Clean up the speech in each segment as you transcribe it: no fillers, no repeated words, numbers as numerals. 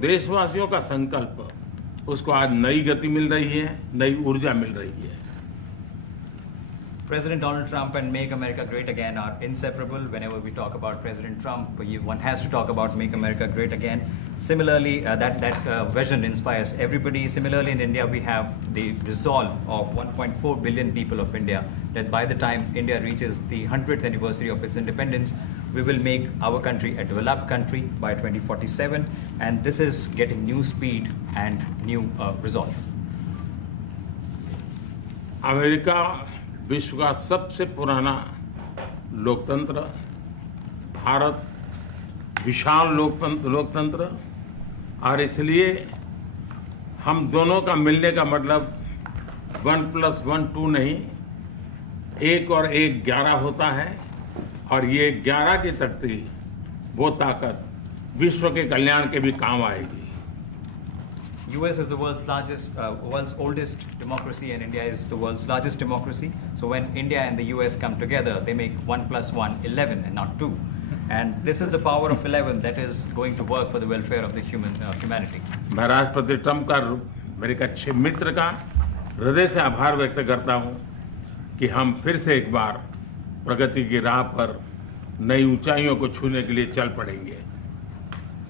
देशवासियों का संकल्प उसको आज नई गति मिल रही है, नई ऊर्जा मिल रही है। President Donald Trump and Make America Great Again are inseparable. Whenever we talk about President Trump, one has to talk about Make America Great Again. Similarly, that vision inspires everybody. Similarly, in India, we have the resolve of 1.4 billion people of India that by the time India reaches the 100th anniversary of its independence, we will make our country a developed country by 2047. And this is getting new speed and new resolve. America विश्व का सबसे पुराना लोकतंत्र, भारत विशाल लोकतंत्र, और इसलिए हम दोनों का मिलने का मतलब 1+1 2 नहीं, 1 और 1 11 होता है, और ये 11 की तख्ती वो ताकत विश्व के कल्याण के भी काम आएगी। U.S. is the world's oldest democracy, and India is the world's largest democracy. So when India and the U.S. come together, they make 1+1 11 and not 2. And this is the power of 11 that is going to work for the welfare of the humanity. मैं राष्ट्रपति Trump का मेरे एक अच्छे मित्र का हृदय से आभार व्यक्त करता हूं कि हम फिर से एक बार प्रगति की राह पर नई ऊंचाइयों को छूने के लिए चल पड़ेंगे।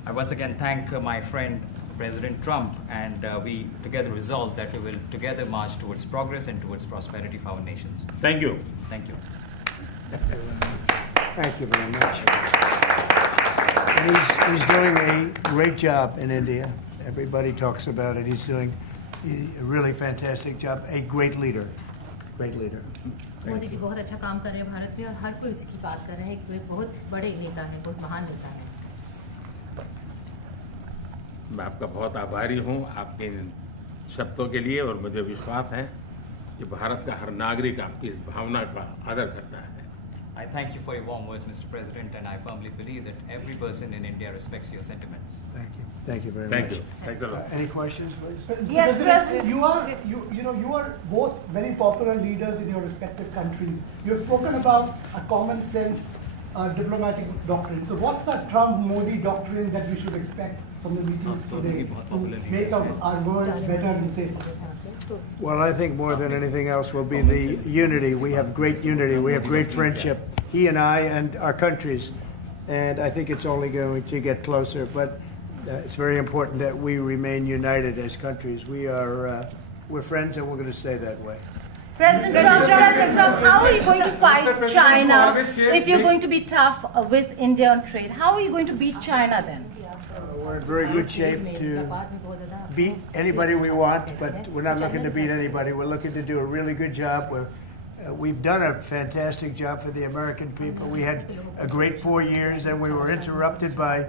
I once again thank my friend President Trump, and we together resolve that we will together march towards progress and towards prosperity for our nations. Thank you. Thank you. Thank you very much. And he's doing a great job in India. Everybody talks about it. He's doing a really fantastic job. A great leader. Great leader. Modi ji बहुत अच्छा काम कर रहे हैं भारत में, और हर कोई इसकी बात कर रहे हैं। वे बहुत बड़े नेता हैं, बहुत महान नेता हैं। मैं आपका बहुत आभारी हूं आपके इन शब्दों के लिए, और मुझे विश्वास है कि भारत का हर नागरिक आपकी इस भावना का आदर करता है। I thank you for your warm words, Mr. President, and I firmly believe that every person in India respects your sentiments. Thank you. Thank you very Thank much. you. Thanks a lot. Any questions, please? Yes, President. You are both very popular leaders in your respective countries. You have spoken about a common sense diplomatic doctrine. So what's a Trump-Modi doctrine that we should expect from the meetings today to make our world better and safer? Well, I think more than anything else will be the unity. We have great unity. We have great friendship, he and I and our countries. And I think it's only going to get closer. But it's very important that we remain united as countries. We're friends, and we're going to stay that way. President Trump, how are you going to fight China if you're going to be tough with India on trade? How are you going to beat China then? We're in very good shape to beat anybody we want, but we're not looking to beat anybody. We're looking to do a really good job. We've done a fantastic job for the American people. We had a great 4 years, and we were interrupted by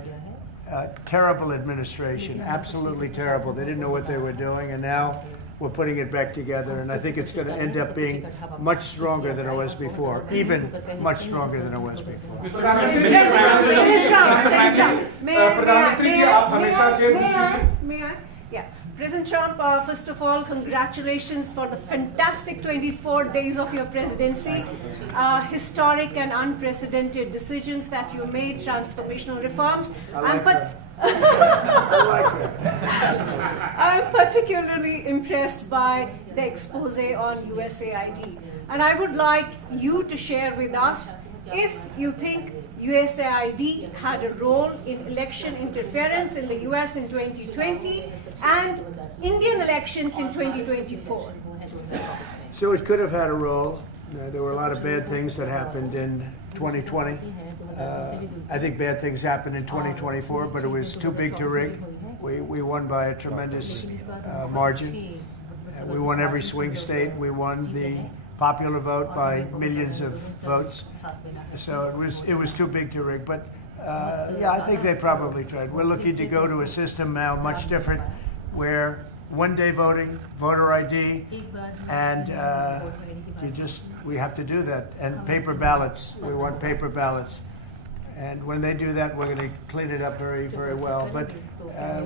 terrible administration, absolutely terrible. They didn't know what they were doing, and now we're putting it back together, and I think it's going to end up being much stronger than it was before, even much stronger than it was before. May I? Yeah. President Trump, first of all, congratulations for the fantastic 24 days of your presidency. Historic and unprecedented decisions that you made, transformational reforms. I'm particularly impressed by the expose on USAID. And I would like you to share with us if you think USAID had a role in election interference in the US in 2020 and Indian elections in 2024. So it could have had a role. There were a lot of bad things that happened in 2020. I think bad things happened in 2024, but it was too big to rig. We won by a tremendous margin. We won every swing state. We won the popular vote by millions of votes. So it was too big to rig. But yeah, I think they probably tried. We're looking to go to a system now much different, where one-day voting, voter ID, and we have to do that. And paper ballots. We want paper ballots. And when they do that, we're going to clean it up very, very well. But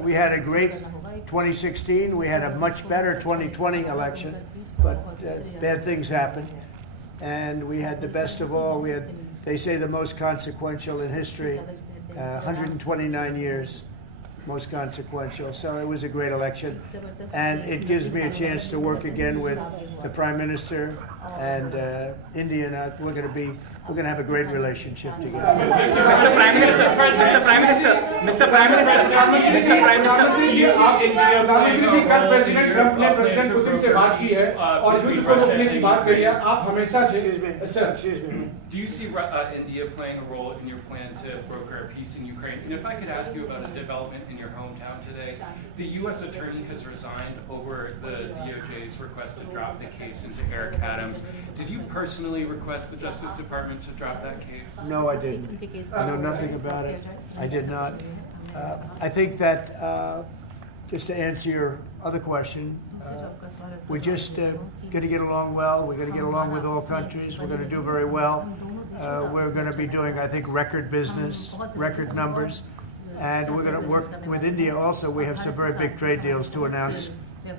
we had a great 2016. We had a much better 2020 election. But bad things happened. And we had the best of all. We had, they say, the most consequential in history, 129 years. most consequential. So it was a great election, and it gives me a chance to work again with the Prime Minister and India. And we're going to have a great relationship together. Mr. Prime Minister, प्रधानमंत्री जी कल president Trump ने president Putin से बात की है और युद्ध को रोकने की बात करी है. आप हमेशा से Do you see India playing a role in your plan to broker a peace in Ukraine? And if I could ask you about a development in your hometown today, the U.S. attorney has resigned over the DOJ's request to drop the case into Eric Adams. Did you personally request the Justice Department to drop that case? No, I didn't. I know nothing about it. I did not. I think that, just to answer your other question, we're just going to get along well. We're going to get along with all countries. We're going to do very well. We're going to be doing, I think, record business, record numbers. And we're going to work with India also. We have some very big trade deals to announce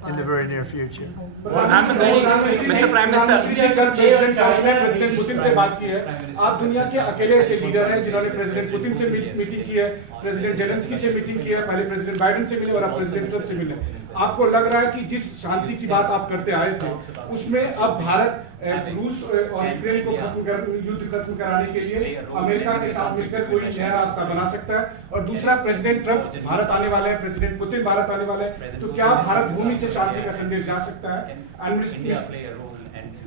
in the very near future. Mr. Prime Minister, कल president Trump ने president Putin से बात की है. आप दुनिया के अकेले ऐसे लीडर हैं जिन्होंने प्रेसिडेंट पुतिन से मीटिंग की है, प्रेसिडेंट जेलेंस्की से मीटिंग की है, पहले प्रेसिडेंट बाइडेन से मिले और अब प्रेसिडेंट ट्रंप से मिले. आपको लग रहा है कि जिस शांति की बात आप करते आए थे उसमें अब भारत रूस और यूक्रेन को युद्ध खत्म कराने के लिए अमेरिका के साथ मिलकर कोई नया रास्ता बना सकता है? और दूसरा, प्रेसिडेंट ट्रंप भारत आने वाले हैं, प्रेसिडेंट पुतिन भारत आने वाले हैं, तो क्या भारत भूमि से शांति का संदेश जा सकता है?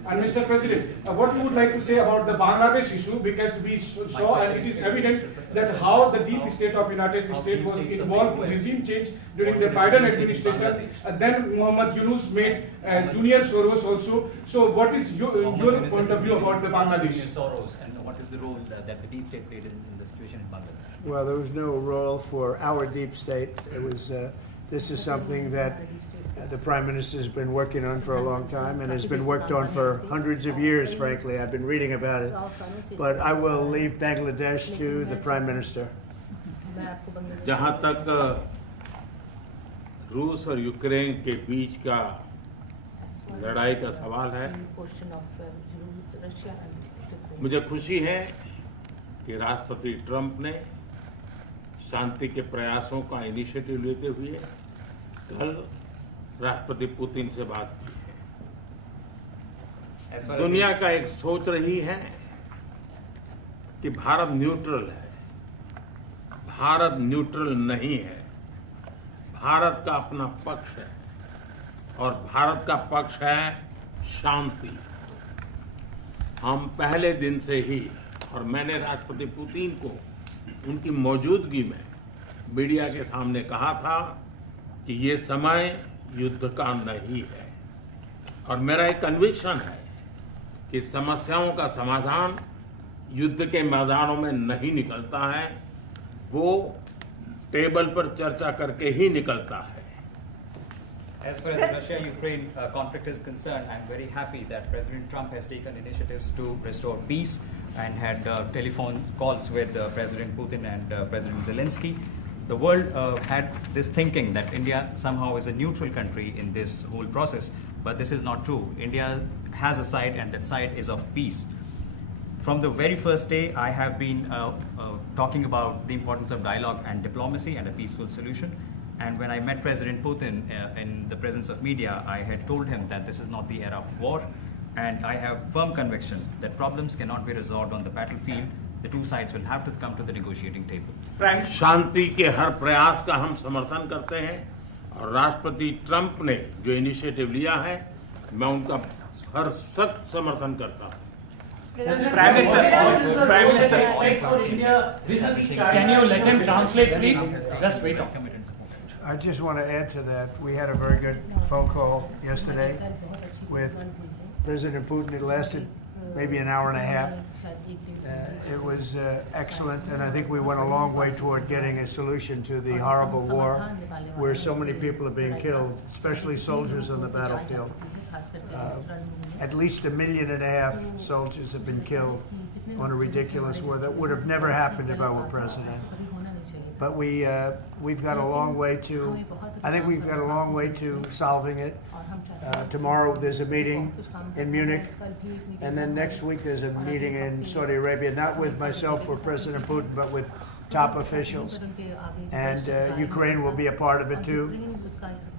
And Mr. President, what you would like to say about the Bangladesh issue, because we saw and it is evident that how the deep state of United States was involved in regime change during the Biden administration, and then Mohammed Yunus made Junior Soros also. So what is your point of view about the Bangladesh? Junior Soros, and what is the role that the deep state played in the situation in Bangladesh? Well, there was no role for our deep state. It was. This is something that the Prime Minister has been working on for a long time and has been worked on for hundreds of years, frankly. I've been reading about it. But I will leave Bangladesh to the Prime Minister. जहाँ तक रूस और Ukraine के बीच का लड़ाई का सवाल है, मुझे खुशी है कि राष्ट्रपति ट्रंप ने शांति के प्रयासों का इनिशिएटिव लेते हुए कल राष्ट्रपति पुतिन से बात की है. दुनिया का एक सोच रही है कि भारत न्यूट्रल है. भारत न्यूट्रल नहीं है. भारत का अपना पक्ष है और भारत का पक्ष है शांति. हम पहले दिन से ही, और मैंने राष्ट्रपति पुतिन को उनकी मौजूदगी में मीडिया के सामने कहा था कि ये समय युद्ध का नहीं है, और मेरा एक कन्विक्शन है कि समस्याओं का समाधान युद्ध के मैदानों में नहीं निकलता है, वो टेबल पर चर्चा करके ही निकलता है. As far as the Russia-Ukraine conflict is concerned, I'm very happy that President Trump has taken initiatives to restore peace and had telephone calls with President Putin and President Zelensky. The world had this thinking that India somehow is a neutral country in this whole process, but this is not true. India has a side, and that side is of peace. From the very first day, I have been talking about the importance of dialogue and diplomacy and a peaceful solution. And when I met President Putin in the presence of media, I had told him that this is not the era of war, and I have firm conviction that problems cannot be resolved on the battlefield. The two sides will have to come to the negotiating table. शांति के हर प्रयास का हम समर्थन करते हैं, और राष्ट्रपति Trump ने जो इनिशिएटिव लिया है, मैं उनका हर सख्त समर्थन करता हूं. Prime Minister, can you let him translate, please? Just wait. I just want to add to that. We had a very good phone call yesterday with President Putin. It lasted maybe an hour and a half. It was excellent, and I think we went a long way toward getting a solution to the horrible war where so many people are being killed, especially soldiers on the battlefield. At least 1.5 million soldiers have been killed on a ridiculous war that would have never happened if I were president. But we've got a long way to, I think we've got a long way to solving it. Tomorrow there's a meeting in Munich, and then next week there's a meeting in Saudi Arabia, not with myself or President Putin, but with top officials. And Ukraine will be a part of it too.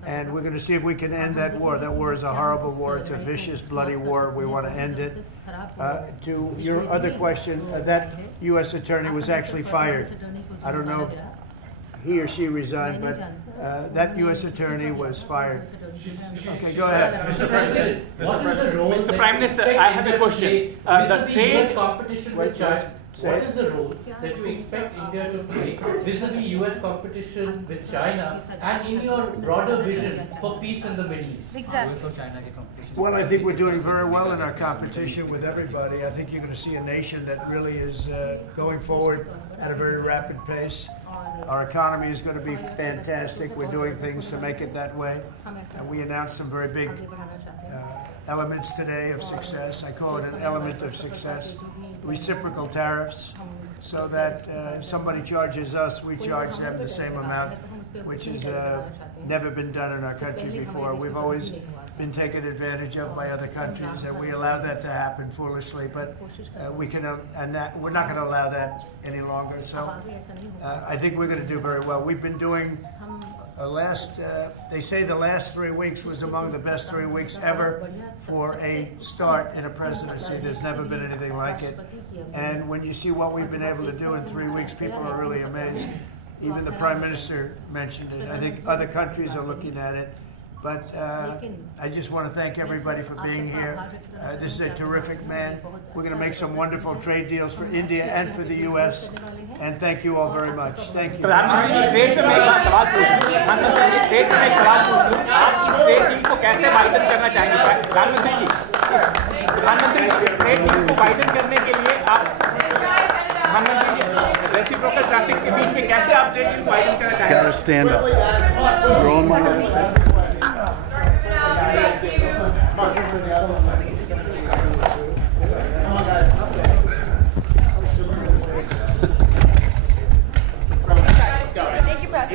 And we're going to see if we can end that war. That war is a horrible war. It's a vicious, bloody war. We want to end it. To your other question, that U.S. attorney was actually fired. I don't know if he or she resigned, but that U.S. attorney was fired. Okay, go ahead. Mr. President, what is the role Mr. Prime Minister, I have a question. The US competition with China. Say What it. is the role that you expect India to play vis-a-vis US competition with China and in your broader vision for peace in the Middle East? Exactly. Well, I think we're doing very well in our competition with everybody. I think you're going to see a nation that really is going forward at a very rapid pace. Our economy is going to be fantastic. We're doing things to make it that way. And we announced some very big elements today of success. I call it an element of success. Reciprocal tariffs, so that somebody charges us, we charge them the same amount, which has never been done in our country before. We've always been taken advantage of by other countries, and we allow that to happen foolishly. But we're not going to allow that any longer. So I think we're going to do very well. We've been doing they say the last 3 weeks was among the best 3 weeks ever for a start in a presidency. There's never been anything like it. And when you see what we've been able to do in 3 weeks, people are really amazed. Even the Prime Minister mentioned it. I think other countries are looking at it. But I just want to thank everybody for being here. This is a terrific man. We're going to make some wonderful trade deals for India and for the U.S. And thank you all very much. Thank you. प्रधानमंत्री trade में एक सवाल पूछूं trade में एक सवाल पूछूं आप इस ट्रेड डील को कैसे वाइडन करना चाहेंगे प्रधानमंत्री जी प्रधानमंत्री ट्रेड डील को वाइडन करने के लिए आप प्रधानमंत्री जी रेसिप्रोकल ट्रैफिक के बीच में कैसे आप ट्रेड डील को वाइडन करना चाहेंगे Gotta stand up. Drawing my head.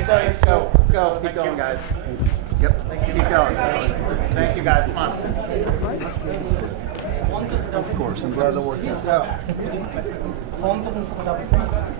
Let's go. Let's go. Keep going, guys. Yep. Keep going. Thank you, guys. Come on. Of course, I'm glad that worked out.